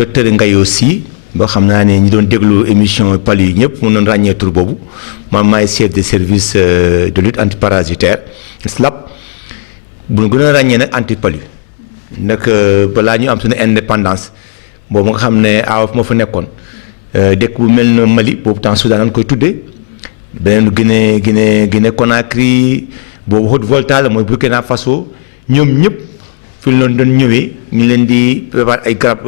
docteur Ngayo Sy boo xam naa ne ñi doon déglu émission palu yi ñëpp mu doon ràññee tur boobu man maay chef de service de lutte antiparasitaire SLAP bu ñu gën a ràññee nag anti-palu nag balaa ñu am suñu indépendance boobu nga xam ne awa moo fa nekkoon dëkk bu mel na Mali boobu temps Soudan lañ koy tuddee beneen Guinée Conakry boobu Haute-Volta la mooy Burkina Faso ñoom ñëpp fi ñu doon ñëwee ñu leen di préparer ay garab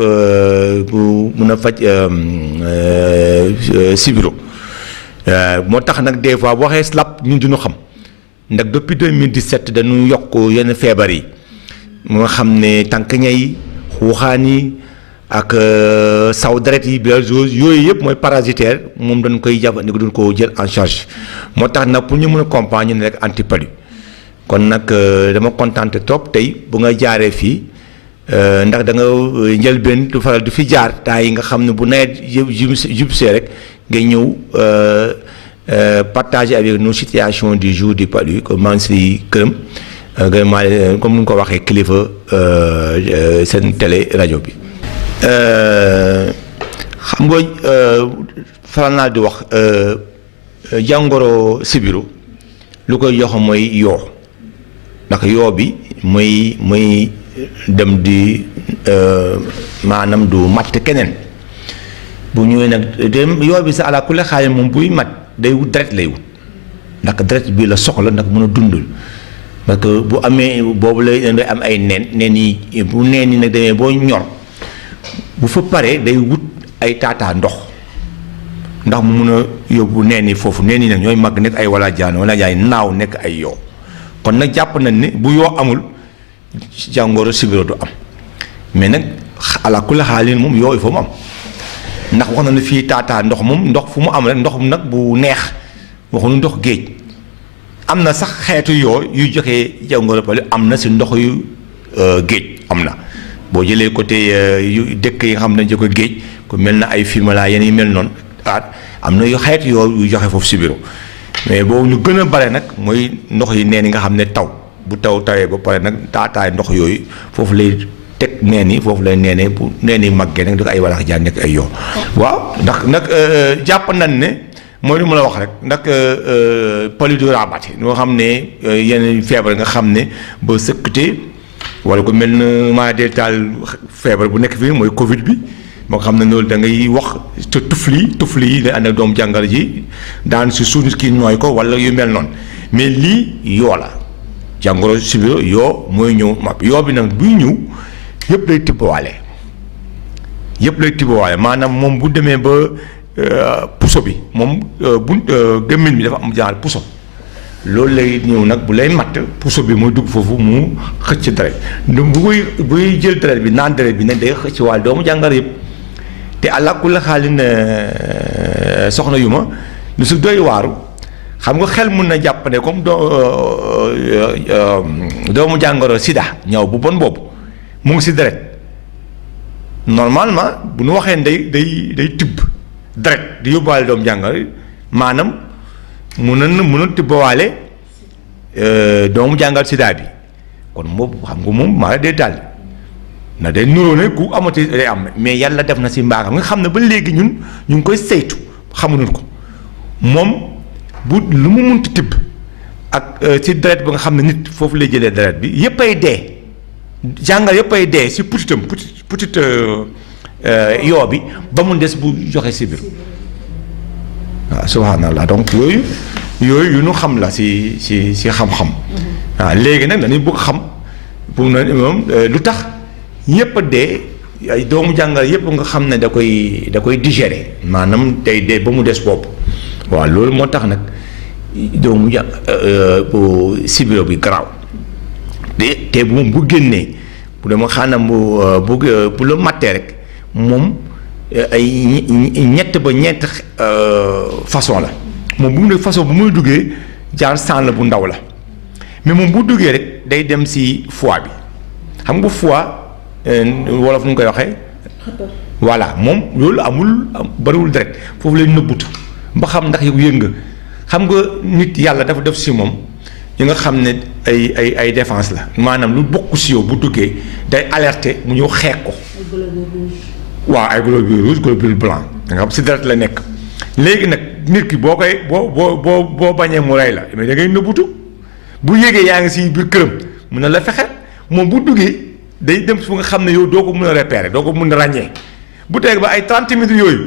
bu mun a faj sibiro moo tax nag des fois boo waxee SLAP ñun duñu xam ndax depuis 2017 dañu yokk yenn feebar yi mu nga xam ne tànk ñay xuuxaan yi ak saw deret yi bilharziose yooyu yëpp mooy parasitaire moom dañ koy jàppandiko duñ ko jël en charge moo tax nag pour ñu mën a comprendre ñu ne rek anti-palu kon nag dama kontaan trop tey bu nga jaaree fii ndax da nga njëlbeen du faral du fi jaar temps yi nga xam ne bu nawet jubsee rek nga ñëw partager avec nous situation du jour du palu comme maa ngi si këram vraiment comme ni nga ko waxee kilifa seen télé rajo bi. xam nga faral naa di wax jàngoro sibiru lu koy jox mooy yoo ndax yoo bi mooy dem di maanaam du matt keneen bu ñëwee nag dem yoo bi sax ala kulli xaal moom buy mat day wut deret lay wut ndax deret bi la soxla ndax mën a dundul parce que bu amee boobu lay am ay neen yi bu neen yi nag demee boo ñor bu fa paree day wut ay taataa ndox ndax mu mun a yóbbu neen yi foofu neen yi nag ñooy màgg nekk ay wala jaay naaw nekk ay yoo kon nag jàpp nañ ne bu yoo amul jàngoro sibiro du am mais nag ala kulli xaalin moom yoo il faut mu am ndax wax na ne fii taataa ndox moom ndox fu mu am rek ndox nag bu neex waxuñu ndox géej am na sax xeetu yoo yuy joxe jàngoro palu am na si ndox yu géej am na boo jëlee côté yu dëkk yi nga xam ne dañu ko géej ku mel na ay Fimela yenn yi mel noonu am na yu xeetu yoo yu joxe foofu sibiro mais boobu ñu gën a bare nag mooy ndox yi neen yi nga xam ne taw bu tawee ba pare nag taataay ndox yooyu foofu lay teg neen yi foofu lay neenee bu neen yi màggee nag di ko ay walax jaan nekk ay yoo waaw ndax nag jàpp nañ ne mooy lu ma la wax rek ndax palu du rabat ñoo xam ne yenn feebar nga xam ne ba sëkkatee wala ko mel na maa dee taal feebar bu nekk fii mooy Covid bi moo xam ne loolu da ngay wax te tufli yi day ànd ak doomu jàngoro ji daan si suuf kii nooy ko wala yu mel noonu mais lii yoo la jàngoro sibiro yoo mooy ñëw mab yoo bi nag buy ñëw yëpp lay tibbawaale maanaam moom bu demee ba puso bi moom bu gémmiñ bi dafa am genre puso loolu lay ñëw nag bu lay matt puso bi mooy dugg foofu mu xëcc deret buy jël deret bi naan deret bi nag day xëcc waale doomu jàngoro yëpp te àllakula xaalin soxna yu ma lu si doy waaru xam nga xel mun na jàpp ne comme doomu jàngoro sida ñëw bu bon boobu mu ngi si deret normalement bu nu waxee day tibb deret di yóbbaale doomu jàngoro maanaam mun a tibbawaale doomu jàngal sida bi kon moom xam nga moom maa la day daal na day nuroo ne ku amati day am mais yàlla def na si mbaaxam nga xam ne ba léegi ñun ñu ngi koy saytu xamuñu ko moom bu lu mu munti tibb ak si deret ba nga xam ne nit foofu lay jëlee deret bi yëpp ay dee jàngal yëpp ay dee si petit yoo bi ba mu des bu joxe si biir waaw subhanallah donc yooyu yu ñu xam la si xam-xam waaw léegi nag dañuy bëgg xam pour na moom lu tax yëpp a dee ay doomu jàngal yëpp nga xam ne da koy digérer maanaam day dee ba mu des bopp waaw loolu moo tax nag doomu sibiro bi garaaw te moom bu génnee bu dama xaanam bu la mattee rek moom ay ñett ba ñeent façon la moom bu mu ne façon bu muy duggee jaar sang la bu ndaw la mais moom bu duggee rek day dem si foie bi xam nga foie wolof nu ñu koy waxee voilà moom loolu bariwul deret foofu lay nëbbutu ba xam ndax yow yëg nga xam nga nit yàlla dafa def si moom yi nga xam ne ay défense la maanaam lu bokk si yow bu duggee day alerter mu ñëw xeex ko waaw ay globules rouges globules blancs da nga xam si deret la nekk léegi nag nit ki boo koy boo bañee mu rey la mais da ngay nëbbutu bu yégee yaa ngi si biir këram mun na la fexe moom bu duggee day dem fu nga xam ne yow doo ko mun a repérer doo ko mun a ràññee bu teg ba ay 30 minutes yooyu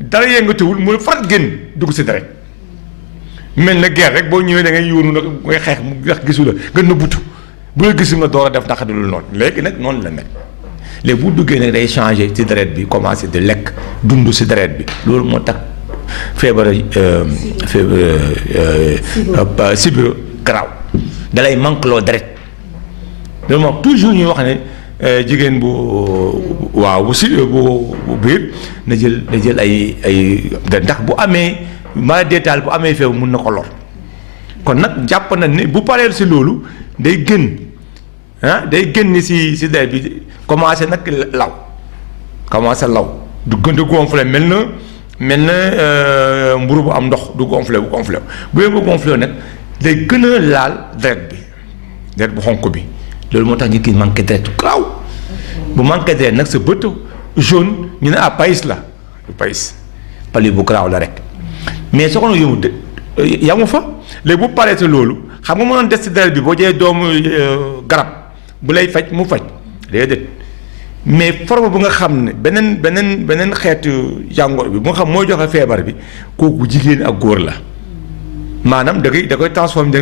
dara yëngatuwul mu farat génn dugg si deret mel na guerre rek boo ñëwee da ngay yóonu nag ngay xeex mu ndax gisu la nga nëbbutu bu la gisul nga door a def naka dul noonu léegi nag noonu la mel léegi bu duggee nag day changé ci deret bi commencé di lekk dund si deret bi loolu moo tax feebar sibiru garaaw dalay manque loo deret loolu moom toujours ñuy wax ne jigéen bu waaw bu biir na jël ay ndax bu amee maladie détale bu amee feebar mun na ko lor kon nag jàpp na ne bu pareel si loolu day day génn si deret bi commencé nag law du gën a gonflé mel na mburu bu am ndox du gonflé bu gonflé nag day gën a laal deret bu xonk bi loolu moo tax nit ki manqué deret gaaw bu manqué deret nag sa bët jaune ñu ne pays la du pays pali bu garaaw la rek mais soo ko yamu fa léegi bu paree sa loolu xam nga mënoon des si deret bi boo jëlee doomu garab bu lay faj mu faj déedéet mais forme bu nga xam ne beneen xeetu jàngoro bi bu nga xam mooy joxe feebar bi kooku jigéen ak góor la maanaam da koy transformé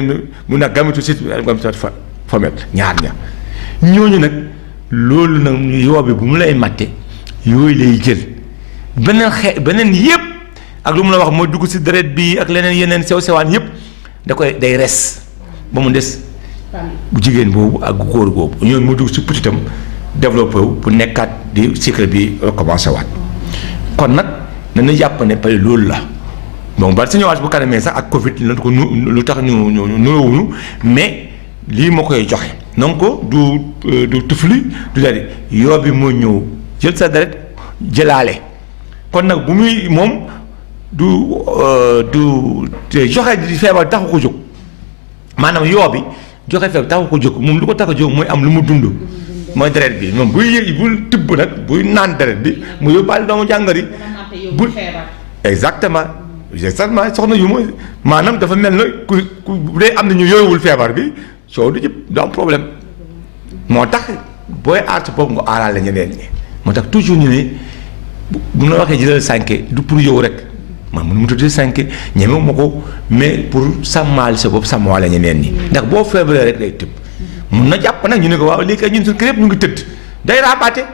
mun na gamètocyte femelle ñaar ñooñu nag loolu nag yoo bi bu mu lay matte yooyu lay jël beneen yëpp ak lu mu la wax mooy dugg si deret bi ak yeneen sew-sewaan yëpp day res ba mu des bu jigéen boobu ak góor boobu ñoom mu dugg si putitam développé wu pour nekkaat di cycle bi recommencé waat kon nag nañu jàpp ne pare loolu la bon ba si ñëwaat bu kanamee sax ak Covid la ko lu tax ñu nuroowuñu mais lii moo koy joxe donc du tufli du dara yoo bi moo ñëw jël sa deret jëlaale kon nag bu muy moom du joxe di feebar taxu ko jóg maanaam yoo bi joxe feebar taxu ko jóg moom lu ko tax a jóg mooy am lu mu dund mooy deret bi moom buy tibb nag buy naan deret bi mu yóbbaale doomu jàngari bu exactement soxna yu mooy maanaam dafa mel na ku bu dee am na ñu yooyuwul feebar bi soo du jëpp du am problème moo tax booy aar sa bopp nga aaraale ñeneen ñi moo tax toujours ñu ne bu la waxee jëlal sànke du pour yow rek man mënu mu tuddee sànke ñeme ma ko mais pour sàmmaal sa bopp sàmmaale ñeneen ñi ndax boo feebaree rek day tëb mun na jàpp nag ñu ne ko waaw lii kay ñun suñu kër yëpp ñu ngi tëdd day raabaate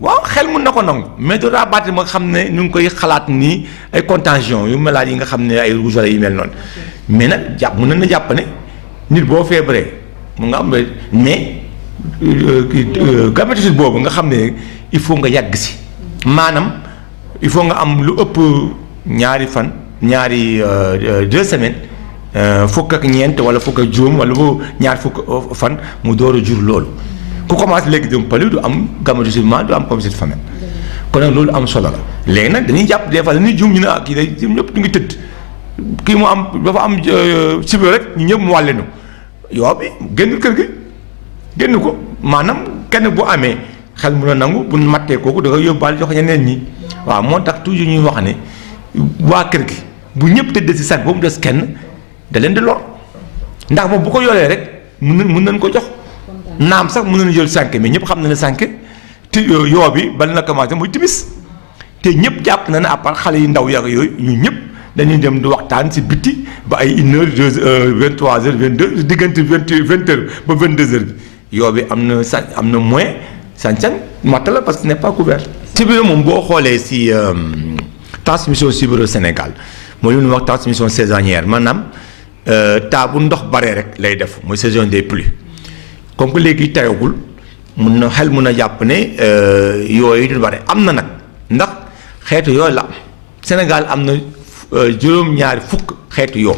waaw xel mun na ko nangu mais du raabaate ma xam ne ñu ngi koy xalaat nii ay contagion yu malade yi nga xam ne ay rougeole yu mel noonu mais nag mun na jàpp ne nit boo feebaree mu nga am mais gamètocyte boobu nga xam ne il faut nga yàgg si maanaam il faut nga am lu ëpp ñaari 2 semaines fukk ak ñeent wala fukk ak juróom wala bu ñaar fukk fan mu door a jur loolu ku commencé léegi dem pali du am gamètocyte mâle du am gamètocyte femelle kon nag loolu am solo la léegi nag dañuy jàpp des fois dañuy juum ñu ne kii day ñëpp ñu ngi tëdd kii mu am dafa am sibiru rek ñu ñëpp mu wàllenu yoo bi génn kër gi génn ko maanaam kenn bu amee xel mun a nangu bu mattee kooku da koy yóbbaale jox ñeneen ñi waaw moo tax toujours ñuy wax ne waa kër gi bu ñëpp tëdd si sax ba mu des kenn da leen di lor ndax moom bu ko yoree rek mun nañ ko jox naam sax mun nañu jël sànke mais ñëpp xam na ne sànke te yoo bi bal na commencé muy timis te ñëpp jàpp na ne à part xale yu ndaw yàgg yooyu ñu ñëpp dañuy dem di waxtaan si bitti ba ay 1h 2h 23h 22 diggante 20h ba 22h bi yoo bi am na moyen sañ-sañ matt la parce que n'est pas couvert. sibiru moom boo xoolee si transmission sibiru Sénégal mooy lu ñuy wax transmission saisonnière maanaam taa bu ndox baree rek lay def mooy saison des pluies comme que léegi tawagul mun na jàpp ne yooyu du bare am na nag ndax xeetu yooyu la Sénégal am na juróom-ñaari fukk xeetu yoo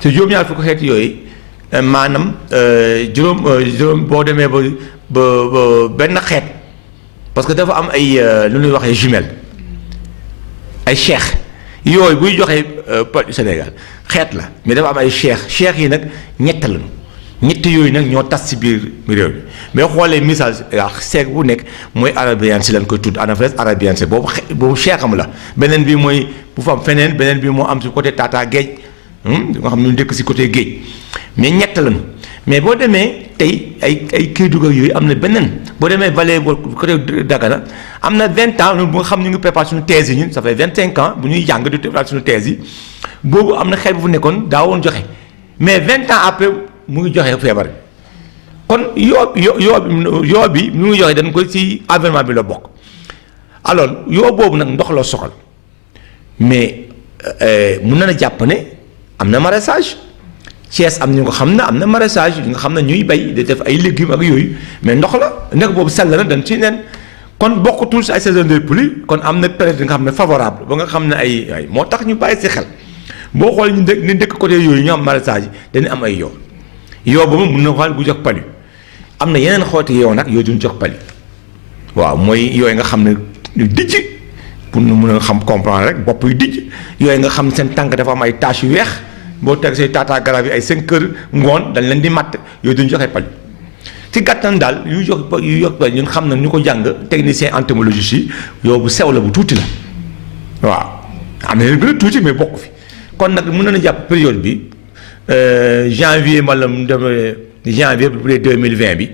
te juróom-ñaari fukk xeetu yooyu maanaam juróom boo demee ba benn xeet parce que dafa am ay lu ñuy waxee jumelle ay cheikh yooyu buy joxe Sénégal xeet la mais dafa am ay cheikh yi nag ñett lañu ñetti yooyu nag ñoo tas ci biir réew mi mais xoolee message seeg bu nekk mooy arabiense lañ koy tudd anaphrèse arabiense boobu cheikh am la beneen bi mooy bu fa am feneen beneen bi moo am ci côté Tata Géej nga xam ne ñu dëkk ci côté géej mais ñett lañu mais boo demee tey ay Kédougou yooyu am na beneen boo demee vallée boo côté Dagana am na 20 ans bu nga xam ñu ngi préparé suñu thèse yi ñun ça fait 25 ans bu ñuy jàng di préparé suñu thèse yi boobu am na xel bu fu nekkoon daawoon joxe mais 20 ans après mu ngi joxe feebar bi kon yoo bi mu ngi joxe dañ koy ci environnement bi la bokk alors yoo boobu nag ndox la soxal mais mun na jàpp ne am na maraîchage Thiès am ñu nga xam ne am na maraîchage yi nga xam ne ñuy bay di def ay légumes ak yooyu mais ndox la nekk boobu sell na dañ ci neen kon bokkatul si ay saison de pluie kon am na période nga xam ne favorable ba nga xam ne ay moo tax ñu bàyyi si xel boo xoolee ñu dëkk côté yooyu ñu am maraîchage yi dañu am ay yoo boobu mun na xool bu jox palu am na yeneen xooti yoo nag yooyu duñ jox palu waaw mooy yooyu nga xam ne ñu dijj pour ñu mun a xam comprendre rek bopp yu dijj yooyu nga xam ne seen tànk dafa am ay taches yu weex boo teg say taataa garab yi ay 5 heures ngoon dañ leen di matt yooyu duñ joxe palu ci gàttan daal yu jox palu ñun xam na ñu ko jàng technicien entomologiste yi yow bu sew la bu tuuti la waaw am na leen gën a tuuti mais bokk fi kon nag mën nañu jàpp période bi janvier wala mu dem janvier bu dee 2020 bi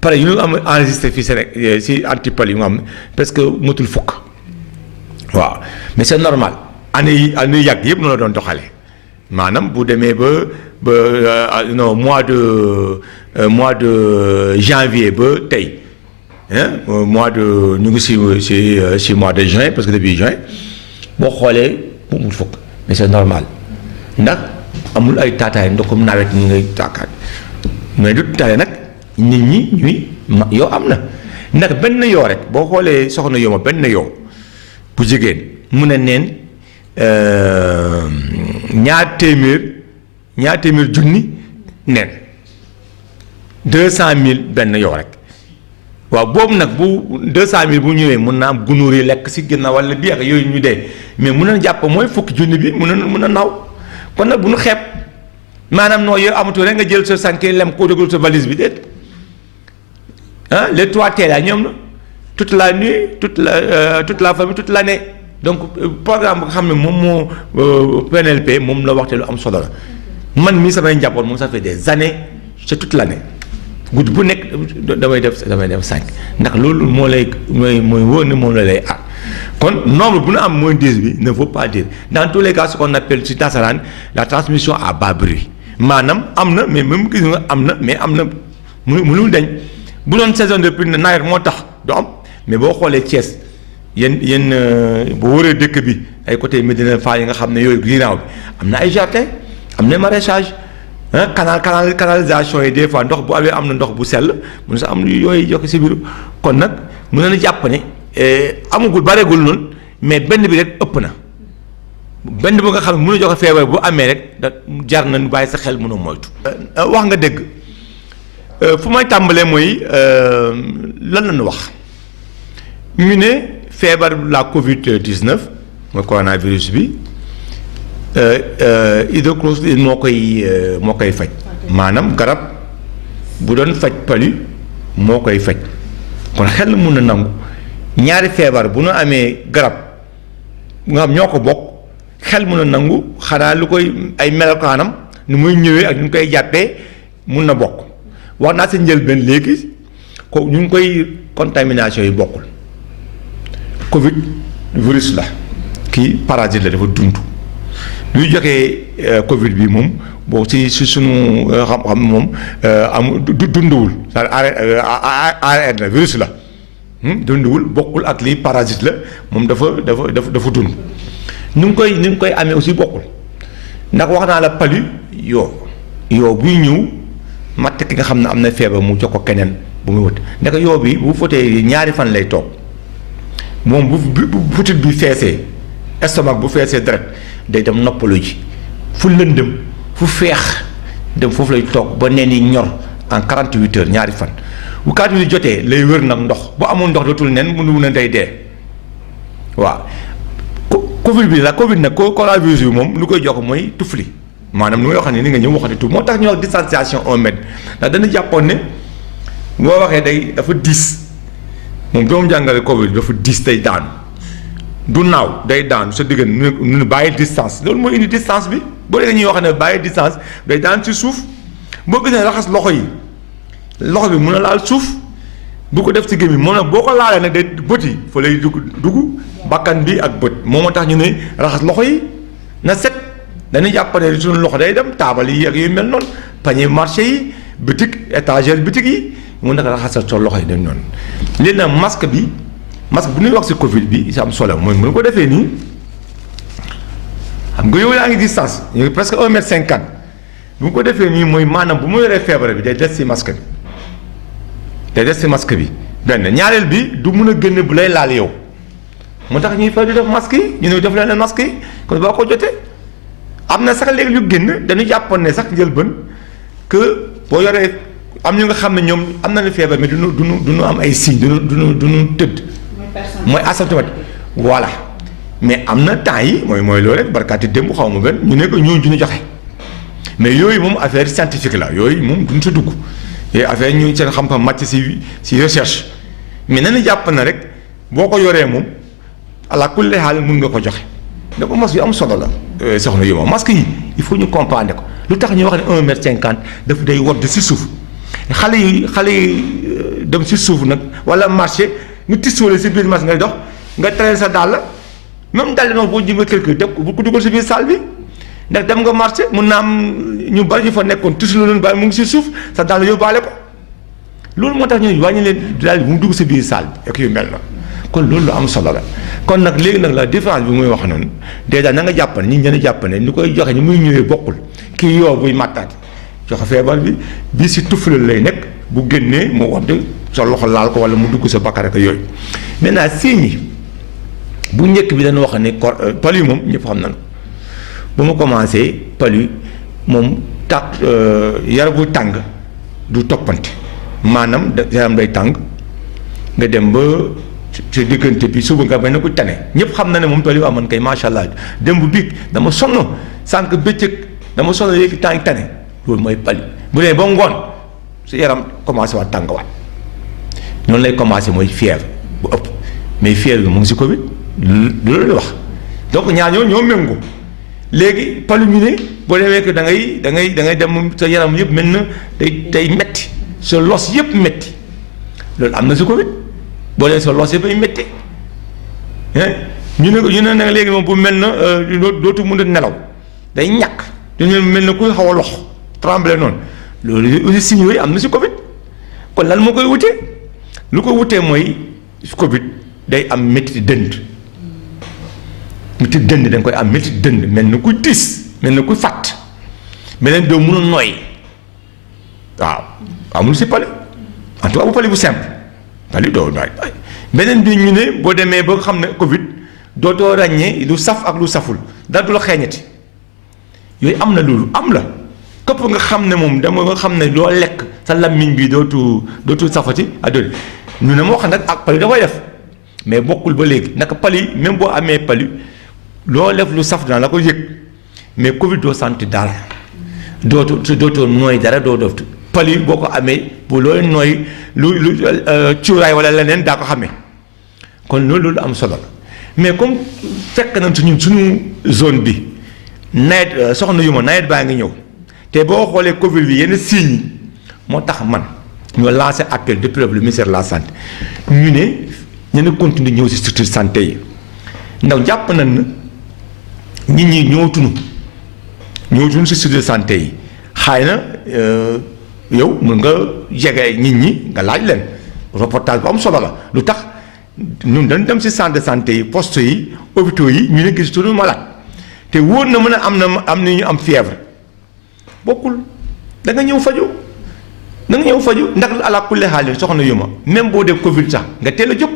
pare yu ñu am enregistré fii Sénégal si antipal yu nga xam ne parce que motul fukk waaw mais c'est normal année yi yàgg yëpp noonu la doon doxalee maanaam bu demee ba non mois de janvier ba tey mois de ñu ngi si mois de juin parce que depuis juin boo xoolee motul fukk mais c'est normal ndax amul ay taataay ndox comme nawet ñi ngay tàkkaat mais du tale nag nit ñi ñuy yoo am na ndax benn yoo rek boo xoolee soxna yoo ma benn yoo bu jigéen mun a neen ñaar téeméer junni neen 200,000 benn yoo rek waaw boobu nag bu 200,000 bu ñëwee mun na am gunóor yi lekk si ginnaaw wala bi ak yooyu ñu dee mais mun na jàpp mooy fukki junni bi mun a naw kon nag bu ñu xeeb maanaam noo yow amatul rek nga jël sa sànke lem koo dugal sa valise bi déet les 3 T ñoom la toute la nuit toute la famille toute l'année donc programme bi nga xam ne moom moo PNLP moom la waxte lu am solo la man mii samay njaboot moom ça fait des années c'est toute l'année guddi bu nekk damay def 5 ndax loolu moo lay mooy wóor ne moom la lay aar kon nombre bu nu am moins 10 bi ne veut pas dire dans tous les cas ce qu'on appelle ci nasaraan la transmission à bas bruit maanaam am na mais même gis nga am na mais am na mënul dañ bu doon saison de pluie nawet moo tax du am mais boo xoolee Thiès yéen boo wëree dëkk bi ay côté Médina Fall yi nga xam ne yooyu ginnaaw bi am na ay jardin am na maraîchage canalisation yi des fois ndox bu amee am na ndox bu sell mun sa am yooyu joxe si biir kon nag mën na jàpp ne amagul bareegul noonu mais benn bi rek ëpp na benn bu nga xam ne mën a joxe feebar bu amee rek da jar na bàyyi sa xel mën a moytu. wax nga dëgg fu may tàmbalee mooy lan la ñu wax ñu ne feebar la Covid-19 mooy coronavirus bi hydrochloroquine moo koy faj maanaam garab bu doon faj palu moo koy faj kon xel mun na nangu ñaari feebar bu nu amee garab nga xam ñoo ko bokk xel mun na nangu xanaa lu koy ay melokaanam nu muy ñëwee ak ñu koy jàppee mun na bokk wax naa si njëlbeen léegi ko ñu ngi koy contamination yi bokkul Covid virus la kii parasite la dafa dund luy joxe Covid bi moom boo si sunu xam-xam moom am dunduwul c'est-à-dire la virus la dunduwul bokkul ak lii parasite la moom dafa dund ni ngi koy amee aussi bokkul ndax wax naa la palu yoo buy ñëw matt ki nga xam ne am na feebar mu jox ko keneen bu muy wët ndax yoo bi bu fotee ñaari fan lay toog moom bu butit bi feesee estomac bu feesee deret day dem noppalu ji fu lëndëm fu feex dem foofu lay toog ba neen yi ñor en 48 heures ñaari fan bu 48 jotee lay wër nag ndox bu amul ndox dootul nen mu ne day dee waaw Covid bi la Covid nag coronavirus bi moom lu koy jox mooy tufli maanaam nu may wax ne ni nga ñëw waxati tuuf moo tax ñu wax distanciation 1 mètre ndax dañu jàppoon ne boo waxee dafa diis moom doomu jàngale Covid dafa diis day daanu du naaw day daanu sa diggante nu bàyyi distance loolu mooy indi distance bi boo déggee ñuy wax ne bàyyi distance day daan ci suuf boo gisee raxas loxo yi loxo bi mun a laal suuf bu ko def ci gémmiñ moom nag boo ko laalee nag day bët yi fa lay dugg bakkan bi ak bët moom moo tax ñu ne raxas loxo yi na set dañuy jàpp ne suñu loxo day dem taabal yi ak yu mel noonu panier marché yi bitig étagère bitig yi mun naka raxasal sa loxo yi dañ noonu léegi nag masque bu ñuy wax ci Covid bi sa am solo mooy mën ko defee nii xam nga yow yaa ngi distance ñu ngi presque 1 mètre 50 bu mu ko defee nii mooy maanaam bu mu yoree feebar bi day des ci masque bi benn ñaareel bi du mun a génne bu lay laal yow moo tax ñuy fay di def masque yi ñu ne def leen masque yi kon boo ko jotee am na sax léegi lu génn dañu jàppoon ne sax njëlbeen que boo yoree am ñu nga xam ne ñoom am na ne feebar mais duñu am ay signes duñu tëdd. mooy asymptomatique voilà mais am na temps yi mooy loolu rek barkaati démb xaw ma benn ñu ne ko ñooñu duñu joxe mais yooyu moom affaire scientifique la yooyu moom duñ sa dugg yooyu affaire ñu seen xam-xam màcc si recherche mais nañu jàpp na rek boo ko yoree moom ala kulli xaal mun nga ko joxe dafa masque yu am solo la soxna yu ma masque yi il faut ñu comprendre ko lu tax ñu wax ne 1 mètre 50 daf day wadd si suuf xale yi dem si suuf nag wala marché nga tissoole si biir masque ngay dox nga traîner sa dàll même dàll noonu boo jëmee quelque def bu ko dugal si biir salle bi ndax dem nga marché mun naa am ñu bari ñu fa nekkoon tissoole leen bàyyi mu ngi si suuf sa dàll yóbbaale ko loolu moo tax ñu wàññi leen daal bi mu dugg si biir salle bi ak yu mel na kon loolu lu am solo la kon nag léegi nag la différence bi muy wax noonu dèjà na nga jàpp ne ñi ñenn jàpp ne ñu koy joxe ñu muy ñëwee bokkul kii yoo buy màttaati joxe feebar bi bii si tuflal lay nekk bu génnee mu wadd sa loxo laal ko wala mu dugg sa bakkar ak yooyu maintenant signes yi bu njëkk bi dañu wax ne palu moom ñëpp xam nañu bu ma commencé palu moom yaram bu tàng du toppante maanaam yaram day tàng nga dem ba ci diggante bi suba nga bañ na ko tane ñëpp xam na ne moom palu amoon kay macha allah dem bu biig dama sonn sànq bëccëg dama sonn léegi tàng tane loolu mooy palu bu dee ba ngoon su yaram commencé waat tàngawaat noonu lay commencé mooy fièvre bu ëpp mais fièvre bi mu ngi si Covid loolu la wax donc ñaar ñoo méngoo léegi palu ñu ne boo demee que da ngay dem sa yaram yëpp mel na day metti sa los yëpp metti loolu am na si Covid boo demee sa los yëpp ay metti ñu ne nag léegi moom bu mel na dootu mën a nelaw day ñàkk dañu mel na kuy xaw a lox tremblé noonu loolu aussi signes yooyu am na si Covid kon lan moo koy wutee lu ko wutee mooy Covid day am métti dënd métti dënd da nga koy am métti dënd mel na kuy tiis mel na kuy fàtt beneen doo mun a nooy waaw amul si palu en tout cas bu palu bu simple palu doo nooy beneen bi ñu ne boo demee ba xam ne Covid dootoo ràññee lu saf ak lu saful dara du la xeeñati yooyu am na loolu am la këpp nga xam ne moom dama nga xam ne loo lekk sa lammiñ bi dootu safati addoli ñu ne moo xam nag ak palu da koy def mais bokkul ba léegi naka palu même boo amee palu loo def lu saf dana la ko yëg mais Covid doo sant dara dootoo nooy dara doo dootu palu boo ko amee bu looy nooy lu cuuraay wala leneen daa ko xamee kon loolu am solo la mais comme fekk nañ suñu zone bi nawet soxna yu ma nawet baa ngi ñëw te boo xoolee Covid bi yenn signes yi moo tax man ñoo lancé appel depuis le ministère de la santé ñu ne ñu continuer ñëw si structure santé yi ndax jàpp nañ na nit ñi ñëwatuñu si structure santé yi xaay na yow mën nga jege nit ñi nga laaj leen reportage bu am solo la lu tax ñun dañ dem si centre de santé yi poste yi hôpitaux yi ñu ne gis tuñu malade te wóor na mën a am na ñu am fièvre bokkul da nga ñëw faju ndax ala kulli xaal soxna yu ma même boo def Covid sax nga teel a jóg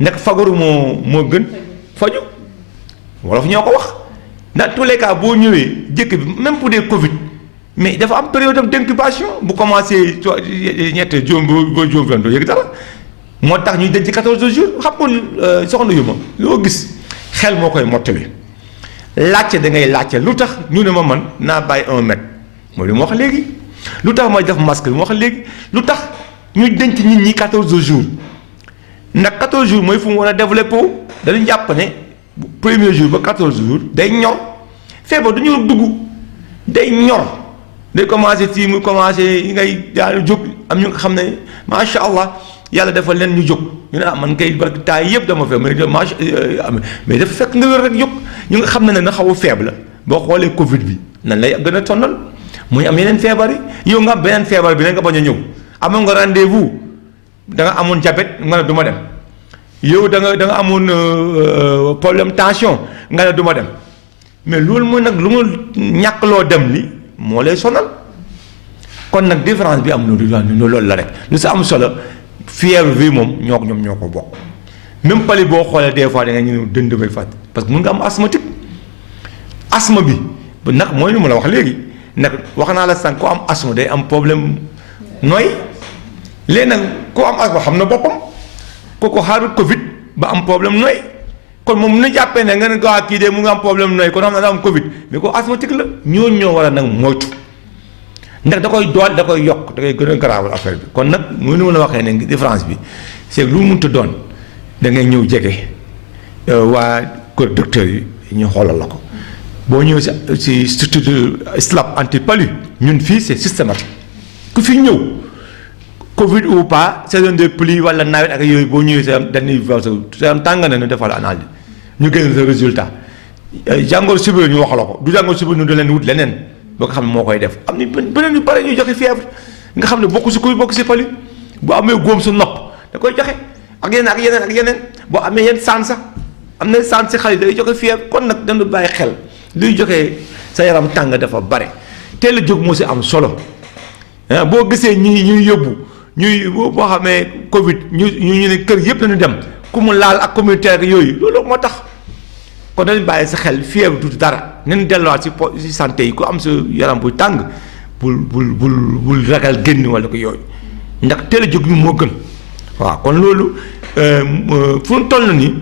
ndax fagaru moo gën faju wolof ñoo ko wax ndax tous les cas boo ñëwee jëkk bi même bu dee Covid mais dafa am période d'incubation bu commencé ñett juróom ba juróom doo yëg dara moo tax ñuy denc 14 jours xam nga soxna yu ma loo gis xel moo koy mottali laajte da ngay laajte lu tax ñu ne ma man naa bàyyi 1 mètre mooy li mu wax léegi lu tax may def masque li mu wax léegi lu tax ñu denc nit ñi 14 jours ndax 14 jours mooy fu mu war a développé wu dañu jàpp ne premier jour ba 14 jours day ñor feebar du ñu dugg day ñor day commencé fii mu commencé ngay daal jóg am ñu nga xam ne macha allah yàlla defal leen ñu jóg ñu ne ah man kay barki taay yëpp dama feebar mais dafa fekk nga wér rek jóg ñu nga xam ne na xaw a faible boo xoolee Covid bi nan lay gën a sonnal muy am yeneen feebar yi yow nga am beneen feebar bi nga bañ a ñëw amoon nga rendez-vous da nga amoon diabète nga ne du ma dem yow da nga amoon problème tension nga ne du ma dem mais loolu mooy nag lu mu ñàkk loo dem li moo lay sonal kon nag différence bi am loolu la rek lu si am solo fièvre bi moom ñoom ñoo ko bokk même pali boo xoolee des fois da nga ñu dënd bay fàtt parce que mun nga am asthmatique asthme bi nag mooy lu ma la wax léegi nag wax naa la sànq ku am asthme day am problème nooy léegi nag ku am asthme xam na boppam kooku xaarul Covid ba am problème nooy kon moom mun na jàppee ne nga ne ko kii de mu ngi am problème nooy kon xam na daa am Covid mais ko asthmatique la ñooñu ñoo war a nag moytu ndax da koy dool da koy yokk da koy gën a garaawal affaire bi kon nag mu nu ma la waxee ne différence bi c'est que lu mu mënta doon da ngay ñëw jege waa kër docteur yi ñu xoolal la ko boo ñëwee si structure SLAP anti-palu ñun fii c'est systématique ku fi ñëw Covid ou pas saison de pluie wala nawet ak yooyu boo ñëwee sa dañuy sa tàng na ñu defal analyse ñu génn sa résultat jàngoro sibiru ñu wax la ko du jàngoro sibiru ñu da leen wut leneen boo ko xam ne moo koy def am ni beneen yu bare ñuy joxe fièvre nga xam ne bokk si kuy bokk si palu bu amee góom sa nopp da koy joxe ak yeneen boo amee yenn saan sax am na saan si xale yi day joxe fièvre kon nag dañu bàyyi xel luy joxe sa yaram tàng dafa bare teel a jóg moo si am solo boo gisee ñuy yóbbu ñuy boo xamee Covid ñu ne kër yëpp lañu dem ku mu laal ak communautaire yooyu loolu moo tax kon dañu bàyyi sa xel fièvre du dara nañu delluwaat si santé yi ku am sa yaram buy tàng bul ragal génn wala ko yooyu ndax teel a jóg ñu moo gën waaw kon loolu fu mu toll na ni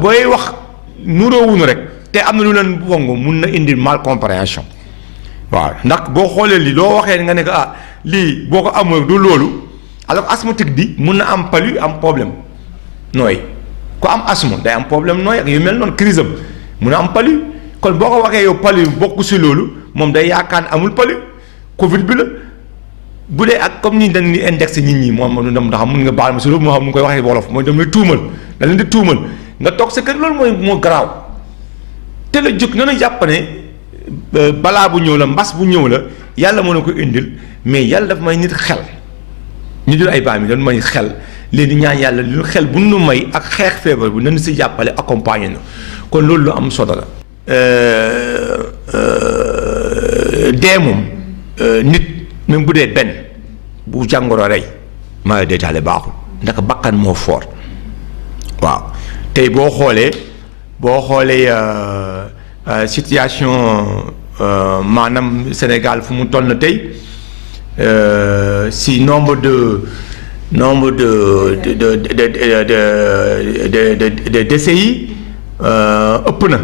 booy wax nuroowuñu rek te am na lu leen wongu mun na indi mal compréhension waaw ndax boo xoolee lii loo waxee nga ne ko lii boo ko amul du loolu alors asthmatique bi mun na am palu am problème nooy ku am asthme day am problème nooy ak yu mel noonu crise am mun a am palu kon boo ko waxee yow palu bokk si loolu moom day yaakaar ne amul palu Covid bi la bu dee ak comme ni dañ di indexé nit ñi moom ndax mun nga baal ma si loolu moo xam nu koy waxee wolof mooy dem lay tuumal da leen di tuumal nga toog sa kër loolu moo garaaw te la jóg noonu jàpp ne balaa bu ñëw la mbas bu ñëw la yàlla mën na ko indil mais yàlla dafa may nit xel ñu dul ay baam yi dañu may xel léegi ñaan yàlla lu xel bu nu may ak xeex feebar bi nañu si jàppale accompagner na kon loolu lu am solo la. dee moom nit même bu dee benn bu jàngoro rey maa dee taale baaxul ndax bakkan moo fort waaw tey boo xoolee situation maanaam Sénégal fu mu toll na tey si nombre de décès yi ëpp na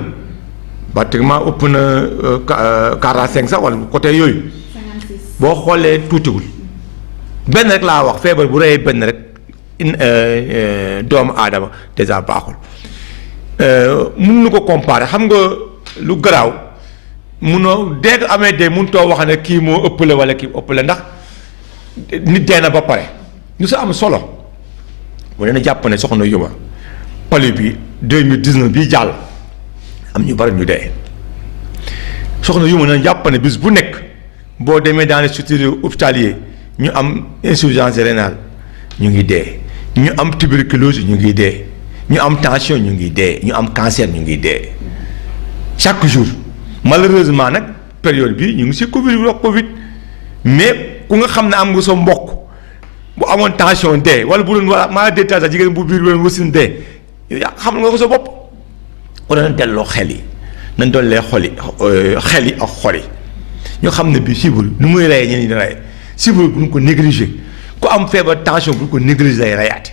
pratiquement ëpp na 45 sax wala côté yooyu boo xoolee tuutiwul benn rek laa wax feebar bu reyee benn rek doomu aadama déjà baaxul mun nu ko comparer xam nga lu garaaw munoo dee ko amee dee mun too wax ne kii moo ëppale wala kii ëppale ndax nit dee na ba pare ñu sa am solo mu leen a jàpp ne soxna Yuma palu bi 2019 bii jàll am ñu bari ñu dee soxna Yuma na jàpp ne bis bu nekk boo demee dans les structures hospitalières ñu am insuffisance rénale ñu ngi dee ñu am tuberculose ñu ngi dee ñu am tension ñu ngi dee ñu am cancer ñu ngi dee chaque jour malheureusement nag période bi ñu ngi si Covid bi wax Covid mais ku nga xam ne am nga sa mbokk bu amoon tension dee wala bu doon wala maa dee tension jigéen bu biir bu doon wasin dee xam nga ko sa bopp kon nañ delloo xel yi nañ doon lee xel yi ak xol yi ñu xam ne bii sibiru nu muy reyee ñeneen ñi rey sibiru bu ñu ko négliger ku am feebar tension bu ñu ko négliger lay reyaate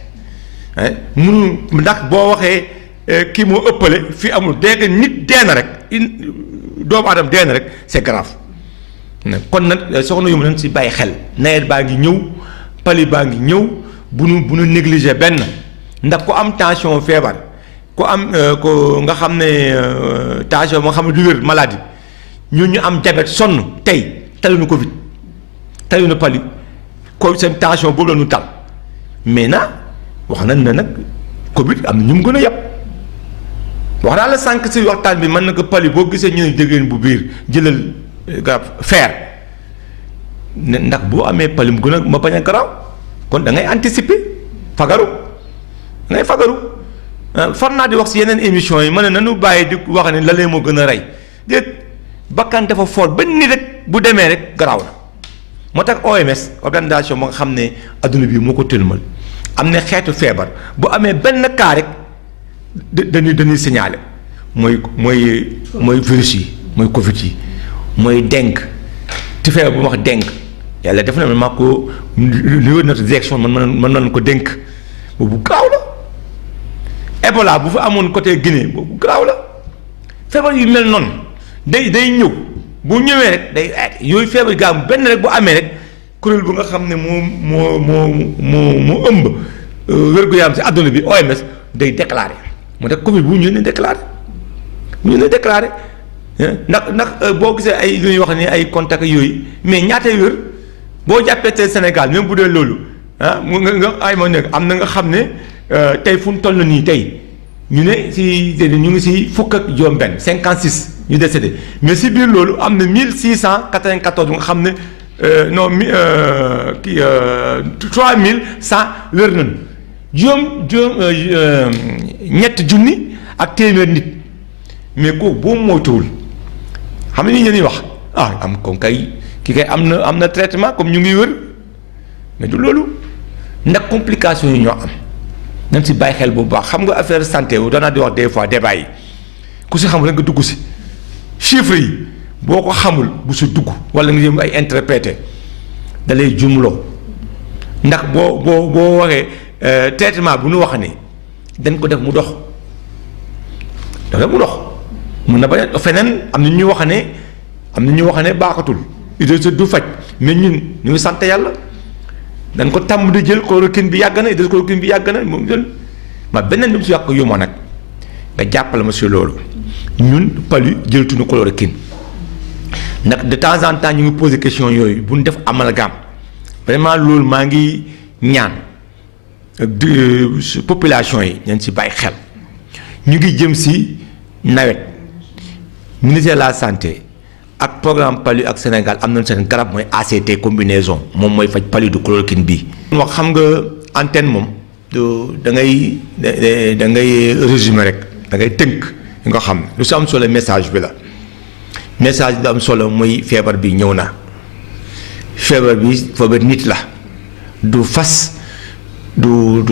munu ndax boo waxee kii moo ëppale fii amul dégg nga nit dee na rek doomu aadama dee na rek c'est grave kon nag soxna yu nañ si bàyyi xel nawet baa ngi ñëw pali baa ngi ñëw bu nu négliger benn ndax ku am tension feebar ku am ko nga xam ne tension ba nga xam ne du wér maladie ñu am diabète sonn tey taluñu Covid taluñu pali ko seen tension boobu la ñu tal mais na wax nañ ne nag Covid am na ñu mu gën a yàpp wax naa la sànq si waxtaan bi mën na ko pali boo gisee ñu ne jigéen bu biir jëlal garab fer ne ndax boo amee pali mu gën a ma bañ a garaaw kon da ngay anticiper fagaru da ngay fagaru far naa di wax si yeneen émission yi ma ne nanu bàyyi di wax ne la lee moo gën a rey déet bakkan dafa fort ba ni rek bu demee rek garaaw na moo tax OMS organisation ba nga xam ne adduna bi moo ko tëlmal am na xeetu feebar bu amee benn cas rek dañuy signaler mooy virus yi mooy Covid yi mooy dengue ci feebar bu ma wax dengue yàlla def na man maa ko li notre direction man ko dénk boobu garaaw la Ebola bu fa amoon côté Guinée boobu garaaw la feebar yu mel noonu day ñëw bu ñëwee rek day yooyu feebar gaa benn rek bu amee rek kuréel bu nga xam ne moo ëmb wér-gu-yaram si àdduna bi OMS day déclaré moo tax Covid bu ñëwee ne déclaré ndax boo gisee ay lu ñuy wax ni ay contact yooyu mais ñaatay wér boo jàppee tey Sénégal même bu dee loolu mu nga ay ma nekk am na nga xam ne tey fu mu toll nii tey ñu ne ñu ngi si fukk ak juróom-benn 56 ñu décédé mais si biir loolu am na 1694 nga xam ne non kii 3100 wér nañu ñett junni ak téeméer nit mais kooku boo moytuwul xam ne ni ñuy wax am kon kay ki kay am na traitement comme ñu ngi wër mais du loolu ndax complication yi ñoo am nañ si bàyyi xel bu baax xam nga affaire santé wu danaa di wax des fois débat yi ku si xamul rek nga dugg si chiffres yi boo ko xamul bu si dugg wala nga jëm ay interprété da lay jumloo ndax boo waxee traitement bu nu wax ne dañ ko def mu dox mun na bañ a feneen am na ñu wax ne baaxatul du faj mais ñun ñu ngi sant yàlla dañ ko tàmm di jël chloroquine bi yàgg na hydroxychloroquine bi yàgg na moom jël ma beneen bi mu si yàq yu ma nag nga jàppale ma si loolu ñun palu jëltuñu chloroquine nag de temps en temps ñu ngi posé question yooyu bu ñu def amalgame vraiment loolu maa ngi ñaan population yi nañ si bàyyi xel ñu ngi jëm si nawet ministère de la santé ak programme palu ak Sénégal am nañ seen garab mooy ACT combinaison moom mooy faj palu du chloroquine bii. wax xam nga antenne moom da ngay résumé rek da ngay tënk nga xam lu si am solo message bi la message bi am solo mooy feebar bi ñëw na feebar nit la du fas du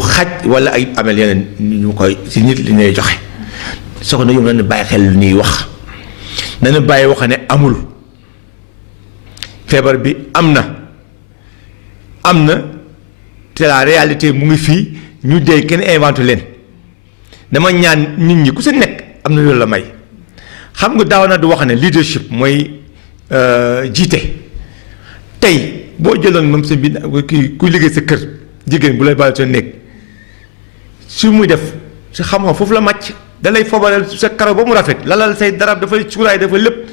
xaj wala ay amel yeneen ñu koy si nit li ñuy joxe soxna yow nañu bàyyi xel lu ñuy wax nañu bàyyi wax ne amul feebar bi am na te la réalité mu ngi fii ñu dee kenn inventé leen dama ñaan nit ñi ku si nekk am na loolu la may xam nga daaw na du wax ne leadership mooy jiite tey boo jëloon moom sa biir kii kuy liggéey sa kër jigéen bu lay bàyyi sa néeg su muy def si xam-xam foofu la màcc da lay fobalal sa karaw ba mu rafet lalal say darab dafay cuuraay dafa lépp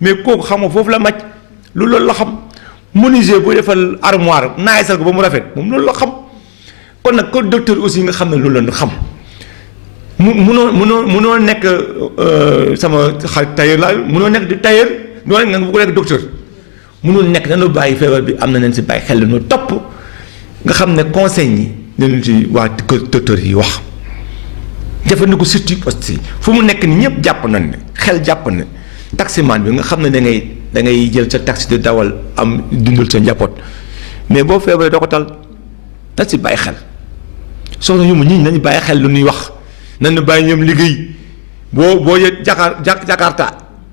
mais kooku xam nga foofu la màcc loolu la xam menuisier booy defal armoire naayisal ko ba mu rafet moom loolu la xam kon nag ko docteur aussi nga xam ne loolu la xam munoo nekk sama xarit tailleur la munoo nekk di tailleur doo nga bu ko nekk docteur munul nekk nanu bàyyi feebar bi am na leen si bàyyi xel nu topp nga xam ne conseil yi nañu si waa docteur yi wax jëfandiku surtout aussi fu mu nekk ni ñëpp jàpp nañ ne xel jàpp na taximan bi nga xam ne da ngay jël sa taxi di dawal am dundal sa njaboot mais boo feebaree doo ko tal na si bàyyi xel soxna ñu mu ñii nañu bàyyi xel lu ñuy wax nañu bàyyi ñoom liggéey boo yë jakarta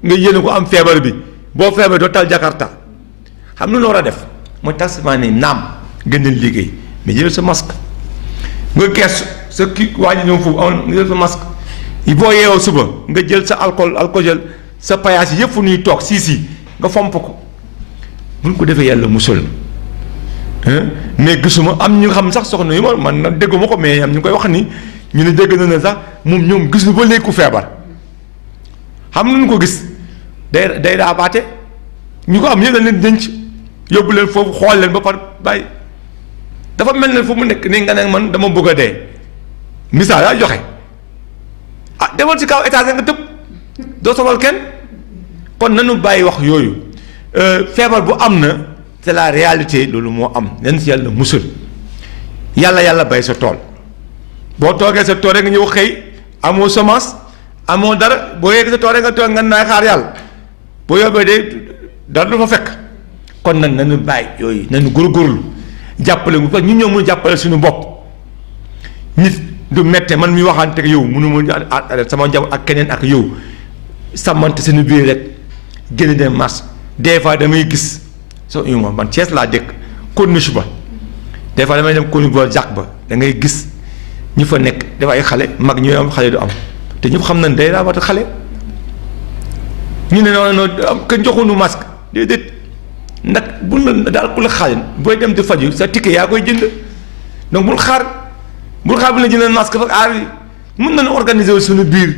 nga yéene ko am feebar bi boo feebaree doo tal jakarta xam lu ñu war a def mooy taximan ni naam gën leen liggéey mais jël sa masque nga gees sa kii waa ji ñëw foofu nga jël sa masque boo yeewoo suba nga jël sa alcool sa payaas yi yëpp fu ñuy toog si nga fomp ko buñ ko defee yàlla musal mais gisuma am ñu xam sax soxna yu man nag dégguma ko mais am ñu koy wax ni ñu ne dégg na ne sax ñoom gis lu ba léegi ku feebar xam nañu ko gis day raabaate ñu ko am yëpp dañ leen denc yóbbu leen foofu xool leen ba par bàyyi dafa mel ne fu mu nekk nii nga ne man dama bëgg a dee misaal yaa joxe demal ci kaw étage nga tëb doo sonal kenn kon nanu bàyyi wax yooyu feebar bu am na c'est la réalité loolu moo am nen si yàlla musal yàlla bay sa tool boo toogee sa tool rek nga ñëw xëy amoo semence amoo dara boo yeggee sa tool rek nga toog nga naay xaar yàlla boo yóbbee de dara du fa fekk kon nag nañu bàyyi yooyu nañu góorgóorlu jàppale mu parce que ñu ñëw mun jàppale suñu bopp nit du mette man mi waxante ak yow mënu ma sama njaboot ak keneen ak yow sàmmante suñu biir rek génn dem marché des fois damay gis soo uma man Thiès laa dëkk corniche ba des fois damay dem corniche ba jàq ba da ngay gis ñu fa nekk dafa ay xale mag ñooy am xale du am te ñëpp xam nañ day raawat xale ñu ne non kenn joxuñu masque déedéet ndax bul la daal ku la xaale booy dem di faju sa ticket yaa koy jënd donc bul xaar bu la jëndee masque fa aar mën nañu organiser suñu biir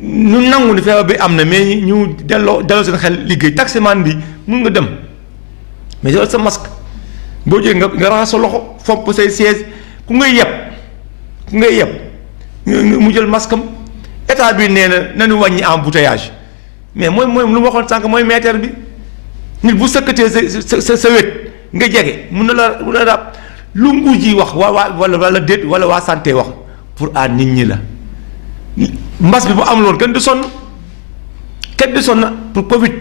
ñu nangu ni feebar bi am na mais ñu delloo seen xel liggéey taximan bi mun nga dem mais jël sa masque boo jógee nga raxas sa loxo fopp say siège ku ngay yeb mu jël masque am état bi nee na nañu wàññi embouteillage mais mooy lu ma waxoon sànq mooy mètre bi nit bu sëkkatee sa wét nga jege mun na la lu nguur ji wax wala déet wala waa santé wax pour aar nit ñi la mbas bi bu am loolu kenn du sonn pour Covid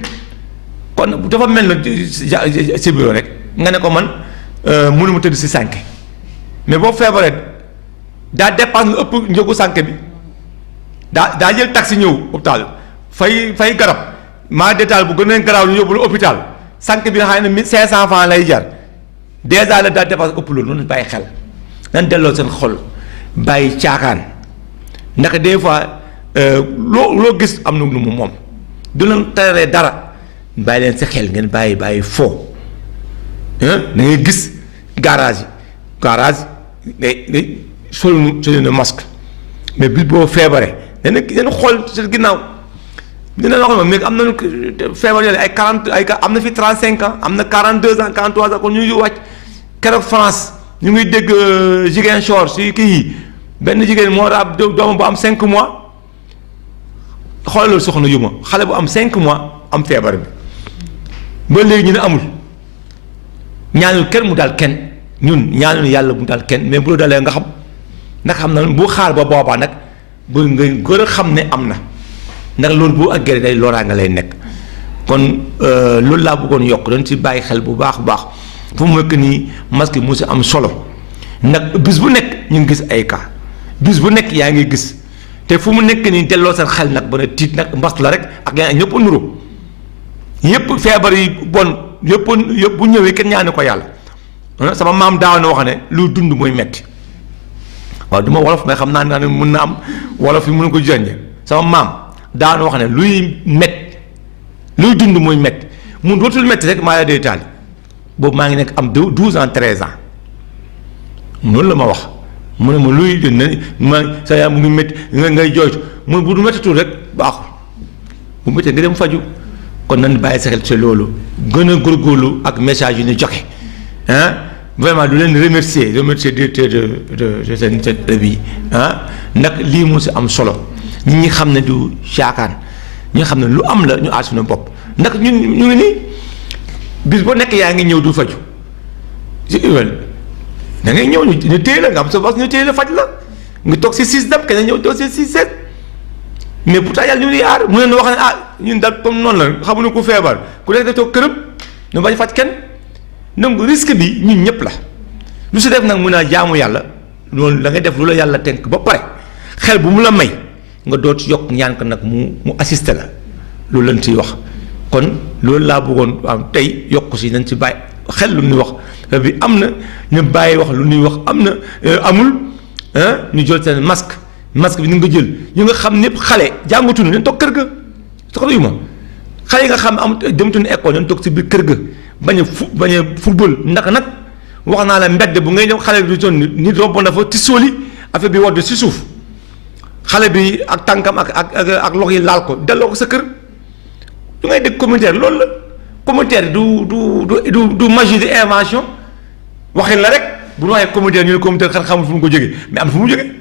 kon dafa mel na si bureau rek nga ne ko man mënu ma tëdd si sànke mais boo feebaree daa dépense lu ëpp njëgu sànke bi daa jël taxi ñëw hôpital fay garab maa détail bu gën a garaaw ñu yóbbu la hôpital sànke bi nga xam ne 1500 francs lay jar dèjà la daa dépense ëpp loolu noonu bàyyi xel nan delloo seen xol bàyyi caakaan ndax des fois loo gis am na lu mu moom du leen teralee dara bàyyi leen sa xel ngeen bàyyi foo da ngay gis garage ngay solu na masque mais bi boo feebaree dana xool sa ginnaaw dina wax mais am nañu feebar yooyu ay 40 am na fi 35 ans am na 42 ans 43 ans kon ñu ngi wàcc keroog France ñu ngi dégg Ziguinchor si kii yi benn jigéen moo raab doomam bu am 5 mois xoolal loolu soxna yu ma xale bu am 5 mois am feebar bi ba léegi ñu ne amul ñaanul kenn mu daal kenn ñun ñaanul yàlla mu daal kenn mais bu la dalee nga xam ndax xam na bu xaar ba boobaa nag ba nga gën a xam ne am na ndax loolu bu àggee day loraa nga lay nekk kon loolu laa bëggoon yokk dañ ci bàyyi xel bu baax fu mu nekk nii masque mu si am solo ndax bis bu nekk ñu ngi gis ay cas bis bu nekk yaa ngi gis te fu mu nekk nii delloo seen xel nag ba ne tiit nag mbas la rek ak yaa ñëpp a nuru yëpp feebar yi bon yëpp bu ñëwee kenn ñaani ko yàlla sama maam daaw na wax ne lu dund mooy metti waaw du ma wolof mais xam naa ne mën na am wolof yi mën ko jënde sama maam daaw na wax ne luy dund mooy metti mun dootul metti rek maa la day taal boobu maa ngi nekk am 12 ans 13 ans noonu la ma wax mu ne ma luy dund ma sa yaram mu ngi métti ngay jooytu mun bu du méttitul rek baaxul bu métti nga dem faju kon nañ bàyyi sa xel ci loolu gën a góorgóorlu ak message yu ñu joxe vraiment du leen remercier directeur de seen bi ndax lii mu si am solo nit ñi xam ne du caakaan ñi nga xam ne lu am la ñu aar suñu bopp ndax ñu ngi nii bis boo nekk yaa ngi ñëw du faju si da ngay ñëw ñu téye la nga am sa bos ñu téye la faj la nga toog si 6 dem kenn ñëw toog si 6 7 mais pourtant yàlla ñu ngi aar mu leen wax ne ñun daal comme noonu la xamuñu ku feebar ku nekk da toog këram ñu bañ faj kenn donc risque bi ñun ñëpp la lu si def nag mun a jaamu yàlla loolu da ngay def lu la yàlla tënk ba pare xel bu mu la may nga doot yokk ñaan ko nag mu assisté la loolu lañ ciy wax kon loolu laa bëggoon am tey yokk si nañ ci bàyyi xel lu ñuy wax bi am na ñu bàyyi wax lu ñuy wax am na amul ñu jël seen masque bi ni nga jël ñu nga xam ñëpp xale jàngatuñu leen toog kër ga soxla yu ma xale yi nga xam am dematuñu école ñoom toog si biir kër ga bañ a football ndax nag wax naa la mbedd bu ngay dem xale bi doon nit romb na fa ci sóoli affaire bi wadd si suuf xale bi ak tànkam ak loxo yi laal ko delloo ko sa kër du ngay dégg communautaire loolu la communautaire du magie de invention waxin la rek bu ñu waxee communautaire ñu ne communautaire xan xamul fu mu ko jógee mais am fu mu jógee